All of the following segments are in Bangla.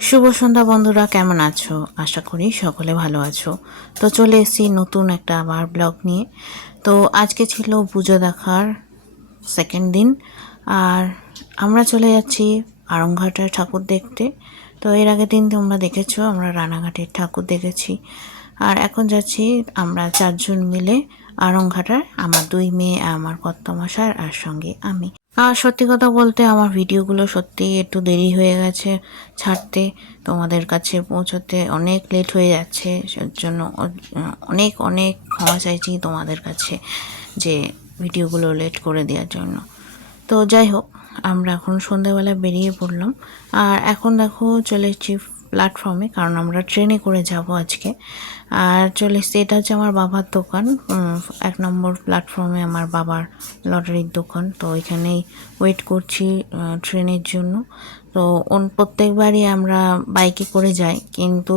শুভ সন্ধ্যা বন্ধুরা, কেমন আছো? আশা করি সকলে ভালো আছো। তো চলে এসেছি নতুন একটা আবার ব্লগ নিয়ে। তো আজকে ছিল পুজো দেখার সেকেন্ড দিন। আর আমরা চলে যাচ্ছি আরংঘাটার ঠাকুর দেখতে। তো এর আগের দিন তোমরা দেখেছ, আমরা রানাঘাটের ঠাকুর দেখেছি। আর এখন যাচ্ছি আমরা চারজন মিলে আরংঘাটার আমার দুই মেয়ে, আমার কর্তমশার আর সঙ্গে আমি। আর সত্যি কথা বলতে আমার ভিডিওগুলো সত্যি একটু দেরি হয়ে গেছে ছাড়তে। তোমাদের কাছে পৌঁছতে অনেক লেট হয়ে যাচ্ছে সের জন্য অনেক অনেক ক্ষমা চাইছি তোমাদের কাছে যে ভিডিওগুলো লেট করে দেওয়ার জন্য। তো যাই হোক, আমরা এখন সন্ধ্যাবেলা বেরিয়ে পড়লাম। আর এখন দেখো চলে এসেছি প্ল্যাটফর্মে কারণ আমরা ট্রেনে করে যাব আজকে। আর চলে এসেছি, এটা হচ্ছে আমার বাবার দোকান। এক নম্বর প্ল্যাটফর্মে আমার বাবার লটারির দোকান। তো এখানেই ওয়েট করছি ট্রেনের জন্য। তো প্রত্যেকবারই আমরা বাইকে করে যাই। কিন্তু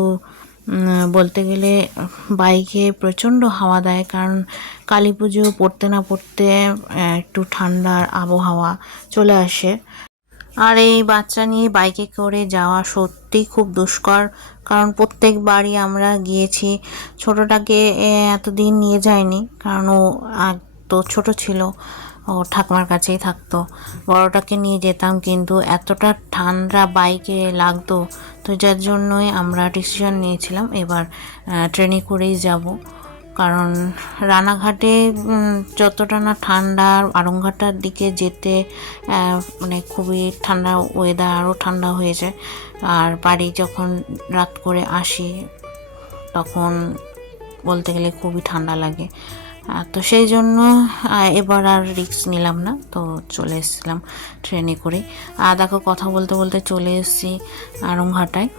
বলতে গেলে বাইকে প্রচণ্ড হাওয়া দেয়। কারণ কালী পুজো পড়তে না পড়তে একটু ঠান্ডার আবহাওয়া চলে আসে। আর এই বাচ্চা নিয়ে বাইকে করে যাওয়া সত্যি খুব দুষ্কর, কারণ প্রত্যেকবারই আমরা গিয়েছি। ছোটটাকে এতদিন নিয়ে যায়নি, কারণ ও তো ছোট ছিল, ও ঠাকুমার কাছেই থাকতো। বড়টাকে নিয়ে যেতাম, কিন্তু এতটা ঠান্ডা বাইকে লাগতো, তো যার জন্যই আমরা ডিসিশন নিয়েছিলাম, এবার ট্রেনে করেই যাব। কারণ রানাঘাটে যতটা না ঠান্ডা আরংঘাটার দিকে যেতে মানে খুবই ঠান্ডা ওয়েদার আরও ঠান্ডা হয়ে যায়। আর বাড়ি যখন রাত করে আসি, তখন বলতে গেলে খুবই ঠান্ডা লাগে। তো সেই জন্য এবার আর রিক্স নিলাম না, তো চলে এসেছিলাম ট্রেনে করে আর দেখো, কথা বলতে বলতে চলে এসেছি আরংঘাটায়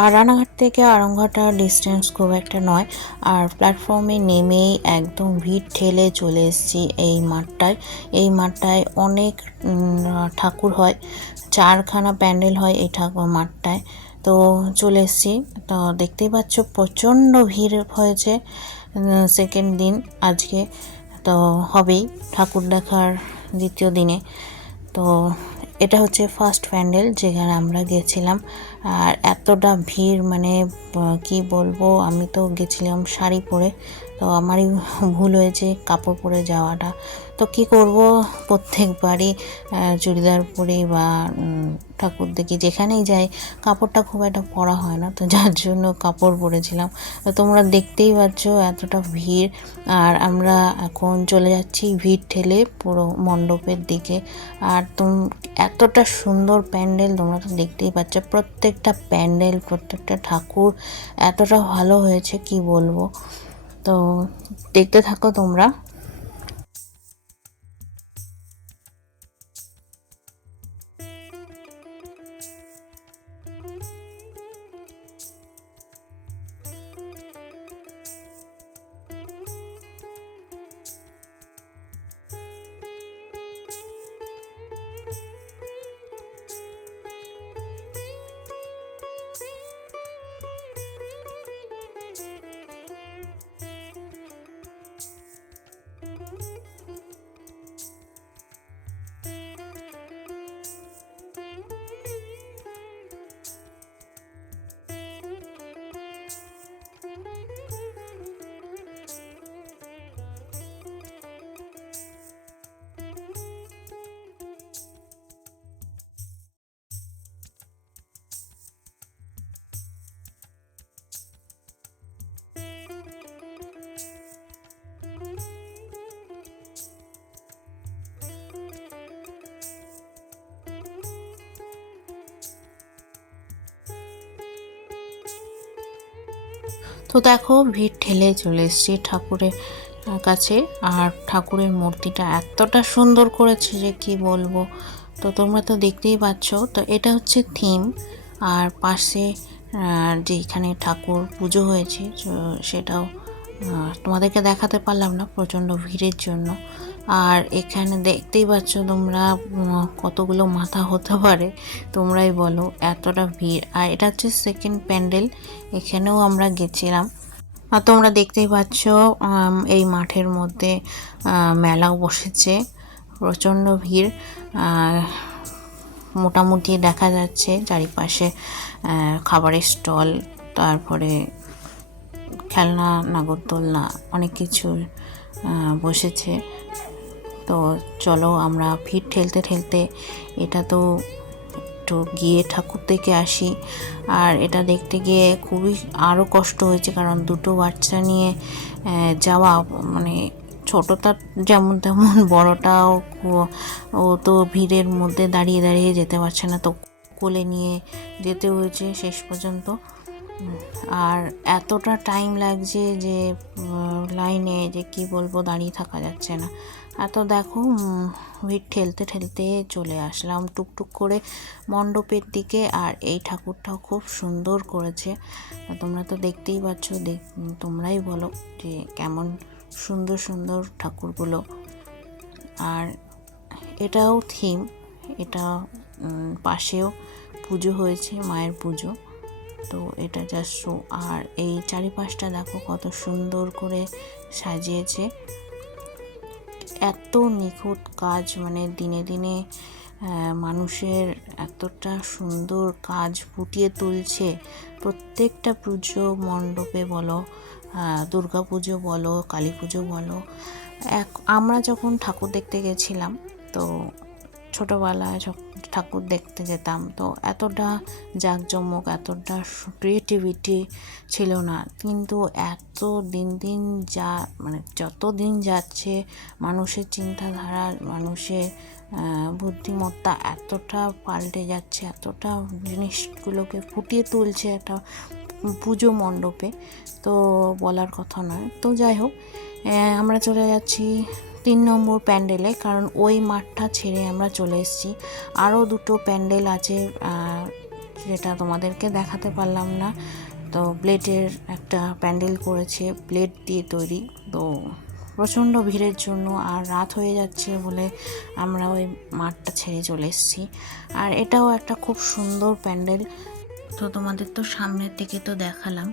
আর রানাঘাট থেকে আরংঘাটার ডিস্টেন্স খুব একটা নয়। আর প্ল্যাটফর্মে নেমেই একদম ভিড় ঠেলে চলে এসেছি এই মাঠটায়। এই মাঠটায় অনেক ঠাকুর হয়, চারখানা প্যান্ডেল হয় এই ঠাকুর মাঠটায়। তো চলে এসেছি। তো দেখতেই পাচ্ছ প্রচণ্ড ভিড় হয়েছে সেকেন্ড দিন আজকে। তো হবেই ঠাকুর দেখার দ্বিতীয় দিনে। তো এটা হচ্ছে ফার্স্ট প্যান্ডেল যেখানে আমরা গেছিলাম। আর এতটা ভিড় মানে কি বলব, আমি তো গেছিলাম শাড়ি পরে, তো আমারই ভুল হয়েছে কাপড় পরে যাওয়াটা। তো কি করব, প্রত্যেকবারই চুড়িদার পরে বা ঠাকুর দেখি, যেখানেই যাই, কাপড়টা খুব একটা পরা হয় না, তো যার জন্য কাপড় পরেছিলাম। তো তোমরা দেখতেই পাচ্ছ এতটা ভিড়, আর আমরা এখন চলে যাচ্ছি ভিড় ঠেলে পুরো মণ্ডপের দিকে। আর তুম, এতটা সুন্দর প্যান্ডেল তোমরা তো দেখতেই পাচ্ছ প্রত্যেকটা প্যান্ডেল প্রত্যেকটা ঠাকুর এতটা ভালো হয়েছে কি বলব? তো দেখতে থাকো তোমরা। তো দেখো ভিড় ঠেলে চলে এসেছি ঠাকুরের কাছে। আর ঠাকুরের মূর্তিটা এতটা সুন্দর করেছে যে কি বলব। তো তোমরা তো দেখতেই পাচ্ছ, তো এটা হচ্ছে থিম। আর পাশে যেখানে ঠাকুর পুজো হয়েছে সেটাও তোমাদেরকে দেখাতে পারলাম না প্রচণ্ড ভিড়ের জন্য। আর এখানে দেখতেই পাচ্ছ তোমরা কতগুলো মাথা হতে পারে। তোমরাই বলো, এতটা ভিড়। আর এটা হচ্ছে সেকেন্ড প্যান্ডেল এখানেও আমরা গেছিলাম। আর তোমরা দেখতেই পাচ্ছ এই মাঠের মধ্যে মেলাও বসেছে। প্রচণ্ড ভিড়। মোটামুটি দেখা যাচ্ছে চারিপাশে খাবারের স্টল, তারপরে খেলনা, নাগরদোলনা, অনেক কিছু বসেছে। তো চলো আমরা ভিড় ঠেলতে ঠেলতে এটা তো একটু গিয়ে ঠাকুর দেখে আসি। আর এটা দেখতে গিয়ে খুবই আরও কষ্ট হয়েছে কারণ দুটো বাচ্চা নিয়ে যাওয়া মানে ছোটোটা যেমন তেমন, বড়টাও ও- তো ভিড়ের মধ্যে দাঁড়িয়ে দাঁড়িয়ে যেতে পারছে না। তো কোলে নিয়ে যেতে হয়েছে শেষ পর্যন্ত। আর এতটা টাইম লাগছে যে লাইনে যে কি বলব, দাঁড়িয়ে থাকা যাচ্ছে না। এত দেখো উম, ভিড় ঠেলতে ঠেলতে চলে আসলাম টুকটুক করে মণ্ডপের দিকে আর এই ঠাকুরটাও খুব সুন্দর করেছে। তা তোমরা তো দেখতেই পাচ্ছ দেখ তোমরাই বলো যে কেমন সুন্দর সুন্দর ঠাকুরগুলো। আর এটাও থিম এটা পাশেও পুজো হয়েছে মায়ের পুজো। তো এটা জাস্ট আর এই চারিপাশটা দেখো কত সুন্দর করে সাজিয়েছে। এত নিখুঁত কাজ মানে দিনে দিনে মানুষের এতটা সুন্দর কাজ ফুটিয়ে তুলছে। প্রত্যেকটা পুজো মণ্ডপে বলো দুর্গা পুজো বলো, কালী পুজো বলো, এক, আমরা যখন ঠাকুর দেখতে গেছিলাম, তো ছোটোবেলায় ঠাকুর দেখতে যেতাম, তো এতটা জাঁকজমক, এতটা ক্রিয়েটিভিটি ছিল না। কিন্তু এত দিন দিন যা মানে যত দিন যাচ্ছে, মানুষের চিন্তাধারা, মানুষের বুদ্ধিমত্তা এতটা পাল্টে যাচ্ছে, এতটা জিনিসগুলোকে ফুটিয়ে তুলছে একটা পুজো মণ্ডপে, তো বলার কথা নয়। তো যাই হোক আমরা চলে যাচ্ছি তিন নম্বর প্যান্ডেলে, কারণ ওই মাঠটা ছেড়ে আমরা চলে এসেছি। আরও দুটো প্যান্ডেল আছে যেটা তোমাদেরকে দেখাতে পারলাম না। তো ব্লেডের একটা প্যান্ডেল করেছে, ব্লেড দিয়ে তৈরি। তো প্রচণ্ড ভিড়ের জন্য আর রাত হয়ে যাচ্ছে বলে আমরা ওই মাঠটা ছেড়ে চলে এসেছি। আর এটাও একটা খুব সুন্দর প্যান্ডেল। তো তোমাদের তো সামনের থেকে তো দেখালাম।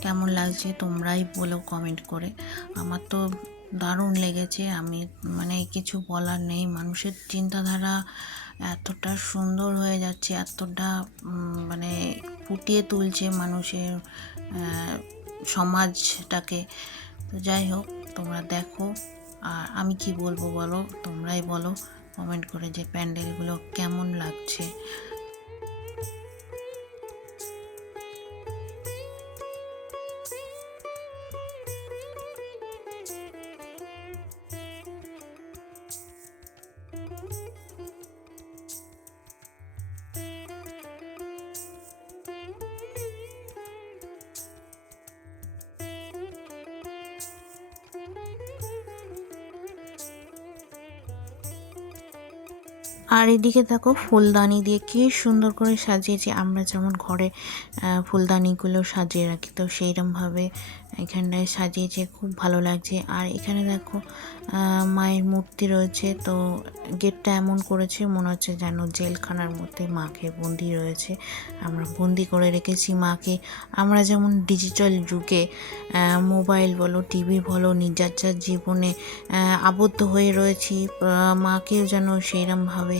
কেমন লাগছে তোমরাই বলো কমেন্ট করে। আমার তো দারুণ লেগেছে, আমি মানে কিছু বলার নেই। মানুষের চিন্তাধারা এতটা সুন্দর হয়ে যাচ্ছে, এতটা মানে ফুটিয়ে তুলছে মানুষের সমাজটাকে। তো যাই হোক, তোমরা দেখো, আর আমি কি বলব বলো? তোমরাই বলো কমেন্ট করে যে প্যান্ডেলগুলো কেমন লাগছে। আর এদিকে দেখো ফুলদানি দিয়ে কি সুন্দর করে সাজিয়েছে আমরা যেমন ঘরে ফুলদানিগুলো সাজিয়ে রাখি, তো সেইরকমভাবে এখানটায় সাজিয়েছে খুব ভালো লাগছে। আর এখানে দেখো মায়ের মূর্তি রয়েছে, তো গেটটা এমন করেছে, মনে হচ্ছে যেন জেলখানার মধ্যে মাকে বন্দি রয়েছে। আমরা বন্দি করে রেখেছি মাকে। আমরা যেমন ডিজিটাল যুগে মোবাইল বলো, টিভি বলো নির্যার জীবনে আবদ্ধ হয়ে রয়েছি মাকেও যেন সেইরমভাবে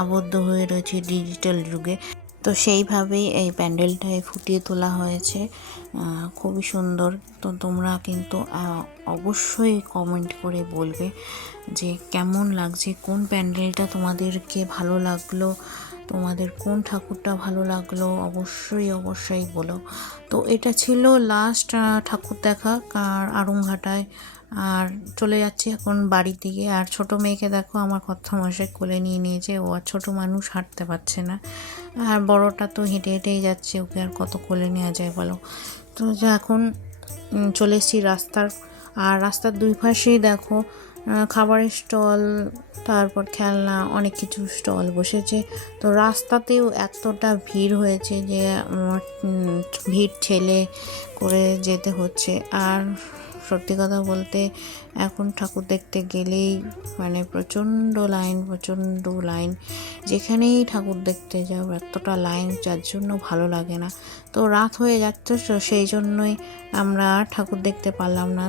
আবদ্ধ হয়ে রয়েছে ডিজিটাল যুগে। তো সেইভাবেই এই প্যান্ডেলটায় ফুটিয়ে তোলা হয়েছে। খুবই সুন্দর। তো তোমরা কিন্তু অবশ্যই কমেন্ট করে বলবে যে কেমন লাগছে, কোন প্যান্ডেলটা তোমাদেরকে ভালো লাগল, তোমাদের কোন ঠাকুরটা ভালো লাগল, অবশ্যই অবশ্যই বলো। তো এটা ছিল লাস্ট ঠাকুর দেখা, কার আরংঘাটায় আর চলে যাচ্ছি এখন বাড়ির দিকে। আর ছোট মেয়েকে দেখো আমার মশাই কোলে নিয়ে নিয়েছে। ও আর ছোটো মানুষ হাঁটতে পারছে না। আর বড়টা তো হেঁটে হেঁটেই যাচ্ছে। ওকে আর কত কোলে নেওয়া যায় বলো? তো এখন চলে এসেছি রাস্তার। আর রাস্তার দুই পাশেই দেখো খাবারের স্টল, তারপর খেলনা, অনেক কিছু স্টল বসেছে। তো রাস্তাতেও এতটা ভিড় হয়েছে যে ভিড় ঠেলে করে যেতে হচ্ছে। আর সত্যি কথা বলতে, এখন ঠাকুর দেখতে গেলেই মানে প্রচণ্ড লাইন প্রচণ্ড লাইন। যেখানেই ঠাকুর দেখতে যাও, এতটা লাইন যার জন্য ভালো লাগে না। তো রাত হয়ে যাচ্ছে, তো সেই জন্যই আমরা আর ঠাকুর দেখতে পারলাম না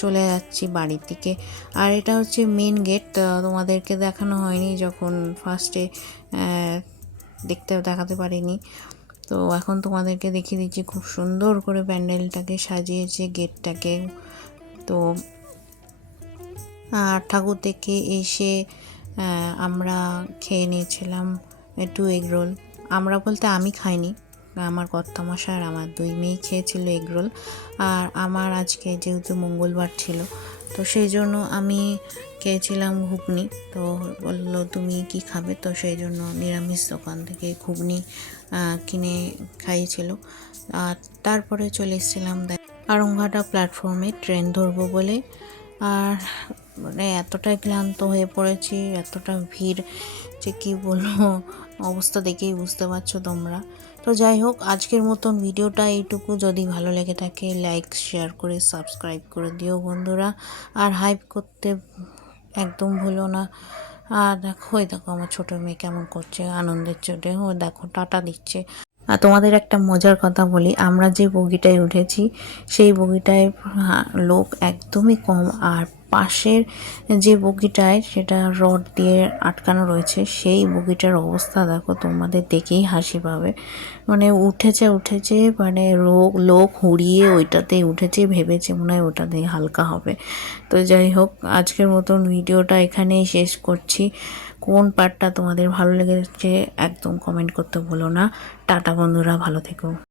চলে যাচ্ছি বাড়ির দিকে। আর এটা হচ্ছে মেন গেট তোমাদেরকে দেখানো হয়নি যখন ফার্স্টে দেখতে দেখাতে পারিনি। তো এখন তোমাদেরকে দেখিয়ে দিচ্ছি খুব সুন্দর করে প্যান্ডেলটাকে সাজিয়েছে, গেটটাকে। তো, আর ঠাকুর থেকে এসে আমরা খেয়ে নিয়েছিলাম একটু এগ রোল। আমরা বলতে আমি খাইনি, আমার কর্তামশাই আর আমার দুই মেয়ে খেয়েছিল এগ রোল। আর আমার আজকে যেহেতু মঙ্গলবার ছিল, তো সেই জন্য আমি খেয়েছিলাম ঘুগনি। তো বলল, তুমি কি খাবে? তো সেই জন্য নিরামিষ দোকান থেকে ঘুগনি কিনে খাইয়েছিল। আর তারপরে চলে এসেছিলাম আরংঘাটা প্ল্যাটফর্মে ট্রেন ধরবো বলে। আর মানে এতটাই ক্লান্ত হয়ে পড়েছি, এতটা ভিড় যে কী বলব, অবস্থা দেখেই বুঝতে পারছ তোমরা। তো যাই হোক, আজকের মতন ভিডিওটা এইটুকু। যদি ভালো লেগে থাকে লাইক শেয়ার করে সাবস্ক্রাইব করে দিও বন্ধুরা। আর হাইপ করতে একদম ভুলো না। আর দেখো ওই দেখো আমার ছোটো মেয়ে কেমন করছে আনন্দের চোটে। ও দেখো টাটা দিচ্ছে। আর তোমাদের একটা মজার কথা বলি আমরা যে বগিটায় উঠেছি সেই বগিটায় হ্যাঁ, লোক একদমই কম আর পাশের যে বগিটায় সেটা রড দিয়ে আটকানো রয়েছে, সেই বগিটার অবস্থা দেখো, তোমাদের দেখেই হাসি পাবে। মানে উঠেছে উঠেছে মানে লোক লোক হুড়িয়ে ওইটাতেই উঠেছে, ভেবেছে মনে হয় ওটাতেই হালকা হবে। তো যাই হোক, আজকের মতন ভিডিওটা এখানেই শেষ করছি। কোন পার্টটা তোমাদের ভালো লেগেছে একদম কমেন্ট করতে ভুলো না। টাটা বন্ধুরা, ভালো থেকো।